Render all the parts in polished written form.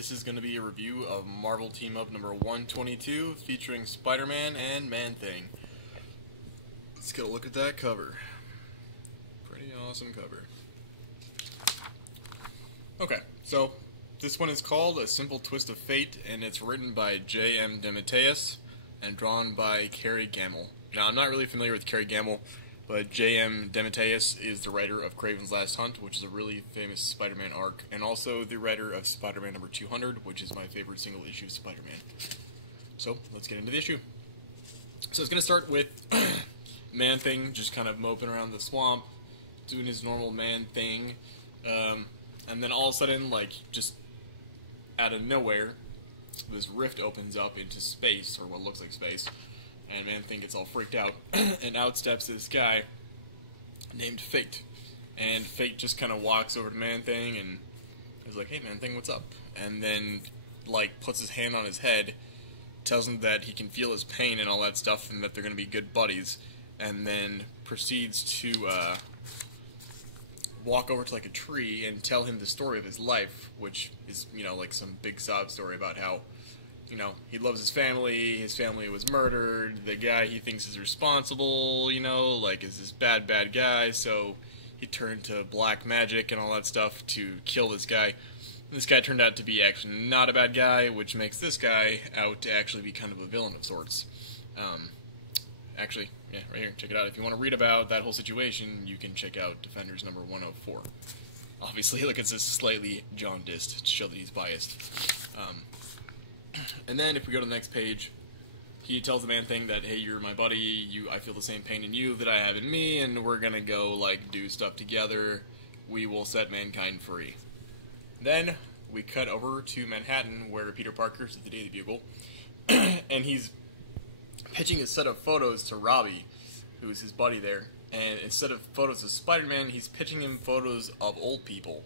This is going to be a review of Marvel Team Up number 122 featuring Spider-Man and Man-Thing. Let's get a look at that cover. Pretty awesome cover. Okay, so this one is called A Simple Twist of Fate, and it's written by J.M. DeMatteis and drawn by Kerry Gamble. Now, I'm not really familiar with Kerry Gamble, but J.M. DeMatteis is the writer of Kraven's Last Hunt, which is a really famous Spider-Man arc, and also the writer of Spider-Man number 200, which is my favorite single issue of Spider-Man. So, let's get into the issue. So it's going to start with Man-Thing just kind of moping around the swamp, doing his normal man thing, and then all of a sudden, like, just out of nowhere, this rift opens up into space, or what looks like space, and Man-Thing gets all freaked out, and out steps this guy named Fate. And Fate just kind of walks over to Man-Thing and is like, "Hey, Man-Thing, what's up?" And then, like, puts his hand on his head, tells him that he can feel his pain and all that stuff, and that they're going to be good buddies, and then proceeds to walk over to, like, a tree and tell him the story of his life, which is, you know, like some big sob story about how, you know, he loves his family was murdered, the guy he thinks is responsible, you know, like, is this bad guy, so he turned to black magic and all that stuff to kill this guy. This guy turned out to be actually not a bad guy, which makes this guy out to actually be kind of a villain of sorts. Actually, yeah, right here, check it out. If you want to read about that whole situation, you can check out Defenders number 104. Obviously, look, it's just slightly jaundiced to show that he's biased. And then, if we go to the next page, he tells the Man-Thing that, "Hey, you're my buddy, I feel the same pain in you that I have in me, and we're gonna go, like, do stuff together. We will set mankind free." Then, we cut over to Manhattan, where Peter Parker is at the Daily Bugle, and he's pitching a set of photos to Robbie, who's his buddy there, and instead of photos of Spider-Man, he's pitching him photos of old people.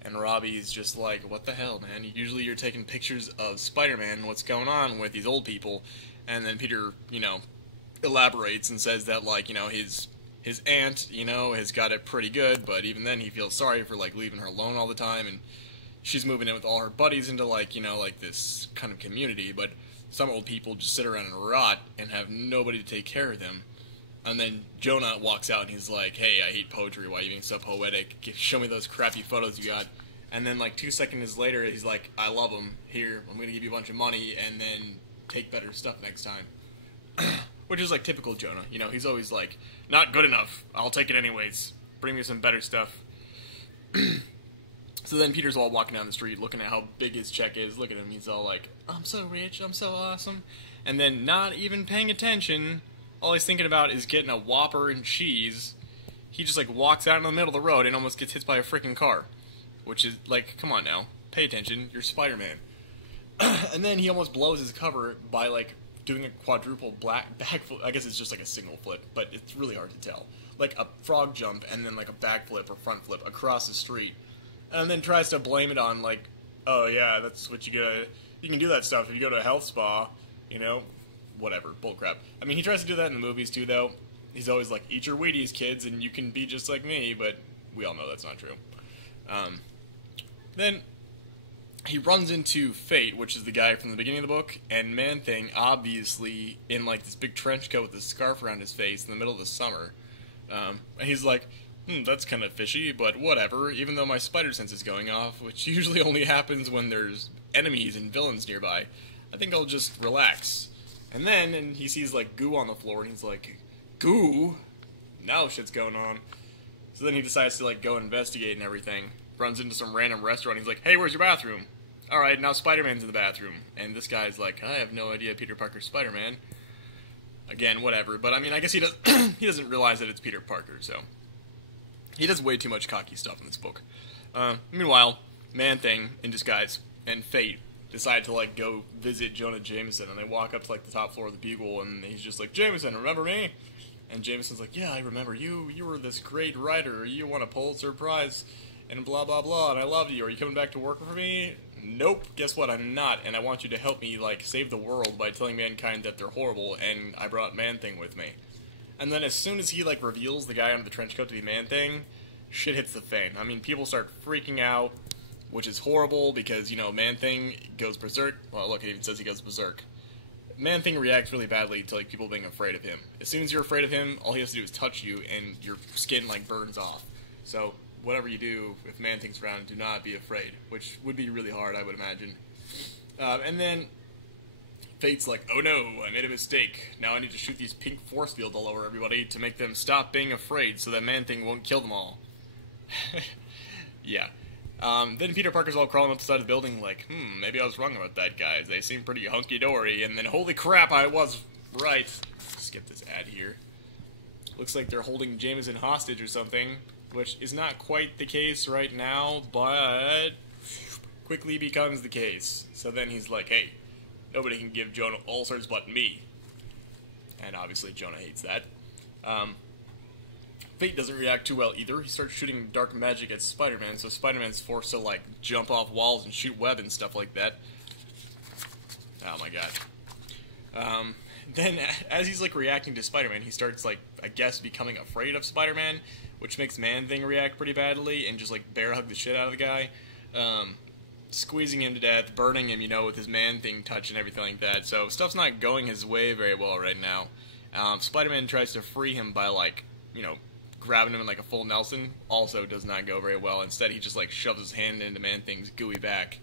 And Robbie's just like, "What the hell, man? Usually you're taking pictures of Spider-Man. What's going on with these old people?" And then Peter, you know, elaborates and says that, like, you know, his aunt, you know, has got it pretty good, but even then he feels sorry for, like, leaving her alone all the time, and she's moving in with all her buddies into, like, you know, like, this kind of community, but some old people just sit around and rot and have nobody to take care of them. And then Jonah walks out and he's like, "Hey, I hate poetry. Why are you being so poetic? Show me those crappy photos you got." And then, like, 2 seconds later, he's like, "I love them. Here, I'm going to give you a bunch of money and then take better stuff next time." Which is, like, typical Jonah. You know, he's always like, "Not good enough. I'll take it anyways. Bring me some better stuff." So then Peter's all walking down the street looking at how big his check is. Look at him. He's all like, "I'm so rich. I'm so awesome." And then, not even paying attention, all he's thinking about is getting a Whopper and cheese. He just, like, walks out in the middle of the road and almost gets hit by a freaking car. Which is, like, come on now. Pay attention. You're Spider-Man. And then he almost blows his cover by, like, doing a quadruple backflip. I guess it's just, like, a single flip, but it's really hard to tell. Like, a frog jump and then, like, a backflip or front flip across the street. And then tries to blame it on, like, "Oh, yeah, that's what you can do that stuff if you go to a health spa, you know?" Whatever, bullcrap. I mean, he tries to do that in the movies, too, though. He's always like, "Eat your Wheaties, kids, and you can be just like me," but we all know that's not true. Then he runs into Fate, which is the guy from the beginning of the book, and Man-Thing, obviously, in, like, this big trench coat with a scarf around his face in the middle of the summer. And he's like, "That's kind of fishy, but whatever, even though my spider sense is going off, which usually only happens when there's enemies and villains nearby. I think I'll just relax." And then he sees, like, goo on the floor, and he's like, "Goo? Now shit's going on." So then he decides to, like, go investigate and everything. Runs into some random restaurant, he's like, "Hey, where's your bathroom?" "Alright, now Spider-Man's in the bathroom." And this guy's like, "I have no idea Peter Parker's Spider-Man." Again, whatever, but I mean, I guess he doesn't realize that it's Peter Parker, so he does way too much cocky stuff in this book. Meanwhile, Man-Thing, in disguise, and Fate decide to, like, go visit Jonah Jameson, and they walk up to, like, the top floor of the Bugle, and he's just like, "Jameson, remember me?" And Jameson's like, "Yeah, I remember you. You were this great writer. You won a Pulitzer Prize, and blah, blah, blah, and I loved you. Are you coming back to work for me?" "Nope, guess what, I'm not, and I want you to help me, like, save the world by telling mankind that they're horrible, and I brought Man-Thing with me." And then as soon as he, like, reveals the guy under the trench coat to be Man-Thing, shit hits the fan. I mean, people start freaking out. which is horrible because, you know, Man-Thing goes berserk. Well, look, it even says he goes berserk. Man-Thing reacts really badly to, like, people being afraid of him. As soon as you're afraid of him, all he has to do is touch you, and your skin, like, burns off. So, whatever you do, if Man-Thing's around, do not be afraid, which would be really hard, I would imagine. And then Fate's like, oh no, I made a mistake. Now I need to shoot these pink force fields all over everybody to make them stop being afraid so that Man-Thing won't kill them all. Yeah. Then Peter Parker's all crawling up the side of the building like, maybe I was wrong about that, guys. They seem pretty hunky-dory. And then, holy crap, I was right. Skip this ad here. Looks like they're holding Jameson hostage or something, which is not quite the case right now, but quickly becomes the case. So then he's like, hey, nobody can give Jonah ulcers but me. And obviously Jonah hates that. Fate doesn't react too well either. He starts shooting dark magic at Spider-Man, so Spider-Man's forced to, like, jump off walls and shoot web and stuff like that. Oh my god. Then, as he's, like, reacting to Spider-Man, he starts, like, I guess becoming afraid of Spider-Man, which makes Man-Thing react pretty badly and just, like, bear hug the shit out of the guy. Squeezing him to death, burning him, you know, with his Man-Thing touch and everything like that. So, stuff's not going his way very well right now. Spider-Man tries to free him by, like, you know, grabbing him in like a full Nelson. Also does not go very well. Instead, he just like shoves his hand into Man-Thing's gooey back.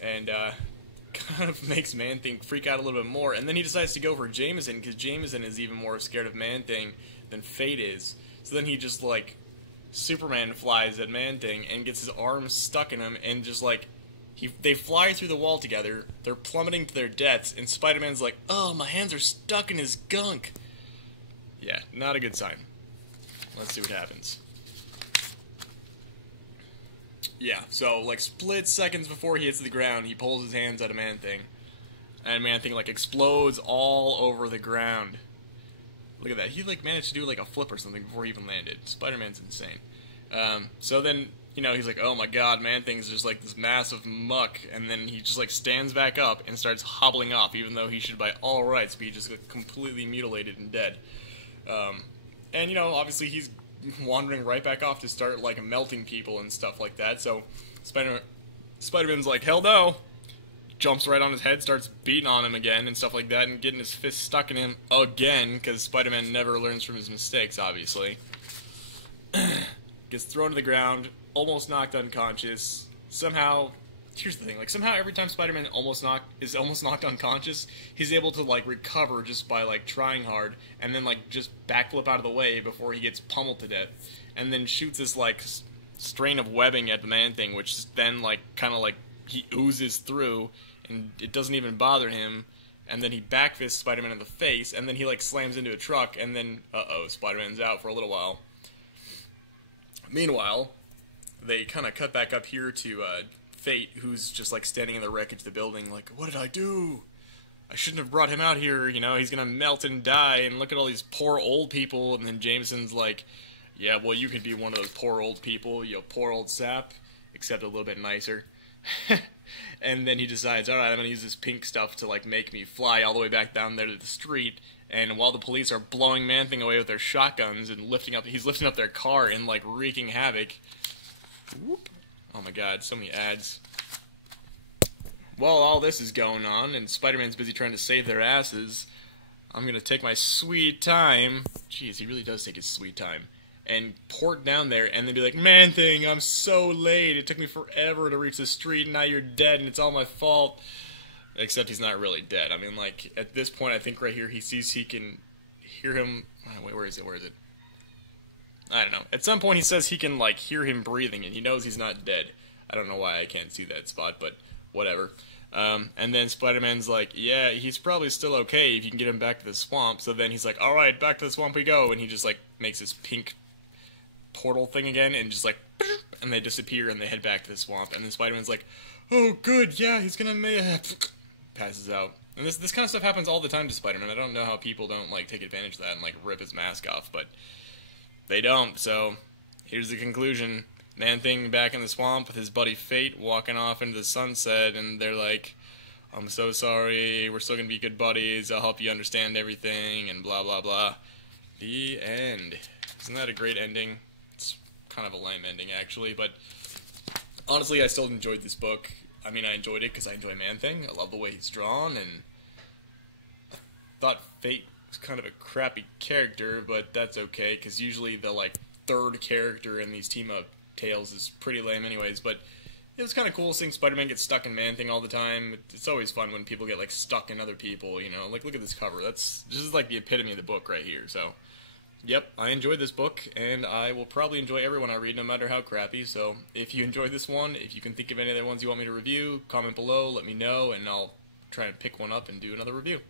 And kind of makes Man-Thing freak out a little bit more. And then he decides to go for Jameson, because Jameson is even more scared of Man-Thing than Fate is. So then he just like Superman flies at Man-Thing and gets his arms stuck in him and just like they fly through the wall together. They're plummeting to their deaths, and Spider-Man's like, oh, my hands are stuck in his gunk. Yeah, not a good sign. Let's see what happens. Yeah, so, like, split seconds before he hits the ground, he pulls his hands out of Man-Thing. And Man-Thing, like, explodes all over the ground. Look at that. He, like, managed to do, like, a flip or something before he even landed. Spider-Man's insane. So then, you know, he's like, oh my god, Man-Thing's just, like, this massive muck. And then he just, like, stands back up and starts hobbling off, even though he should, by all rights, be just, like, completely mutilated and dead. And, you know, obviously he's wandering right back off to start, like, melting people and stuff like that. So Spider-Man's like, hell no! Jumps right on his head, starts beating on him again and stuff like that, and getting his fist stuck in him again, because Spider-Man never learns from his mistakes, obviously. Gets thrown to the ground, almost knocked unconscious. Somehow, here's the thing, like, somehow every time Spider-Man is almost knocked unconscious, he's able to, like, recover just by, like, trying hard, and then, like, just backflip out of the way before he gets pummeled to death, and then shoots this, like, strain of webbing at the Man-Thing, which then, like, kind of, like, he oozes through, and it doesn't even bother him, and then he backfists Spider-Man in the face, and then he, like, slams into a truck, and then, uh-oh, Spider-Man's out for a little while. Meanwhile, they kind of cut back up here to, Fate, who's just, like, standing in the wreckage of the building, like, what did I do? I shouldn't have brought him out here, you know, he's gonna melt and die, and look at all these poor old people, and then Jameson's like, yeah, well, you can be one of those poor old people, you poor old sap, except a little bit nicer. And then he decides, alright, I'm gonna use this pink stuff to, like, make me fly all the way back down there to the street, and while the police are blowing Man-Thing away with their shotguns and he's lifting up their car and, like, wreaking havoc. Whoop. Oh my god, so many ads. While all this is going on, and Spider-Man's busy trying to save their asses, I'm gonna take my sweet time, jeez, he really does take his sweet time, and port down there, and then be like, Man-Thing, I'm so late, it took me forever to reach the street, and now you're dead, and it's all my fault. Except he's not really dead. I mean, like, at this point, I think right here, he sees he can hear him, wait, where is it? I don't know. At some point he says he can, like, hear him breathing, and he knows he's not dead. I don't know why I can't see that spot, but whatever. And then Spider-Man's like, yeah, he's probably still okay if you can get him back to the swamp. So then he's like, alright, back to the swamp we go. And he just, like, makes this pink portal thing again, and just, like, and they disappear, and they head back to the swamp. And then Spider-Man's like, oh, good, yeah, he's gonna passes out. And this kind of stuff happens all the time to Spider-Man. I don't know how people don't, like, take advantage of that and, like, rip his mask off, but they don't, so here's the conclusion. Man-Thing back in the swamp with his buddy Fate walking off into the sunset, and they're like, I'm so sorry, we're still gonna be good buddies, I'll help you understand everything, and blah blah blah. The end. Isn't that a great ending? It's kind of a lame ending, actually, but honestly, I still enjoyed this book. I mean, I enjoyed it because I enjoy Man-Thing. I love the way he's drawn, and thought Fate was kind of a crappy character, but that's okay, because usually the, like, third character in these team-up tales is pretty lame anyways, but it was kind of cool seeing Spider-Man get stuck in Man-Thing all the time. It's always fun when people get, like, stuck in other people, you know? Like, look at this cover. This is, like, the epitome of the book right here, so... Yep, I enjoyed this book, and I will probably enjoy every one I read, no matter how crappy, so if you enjoyed this one, if you can think of any other ones you want me to review, comment below, let me know, and I'll try and pick one up and do another review.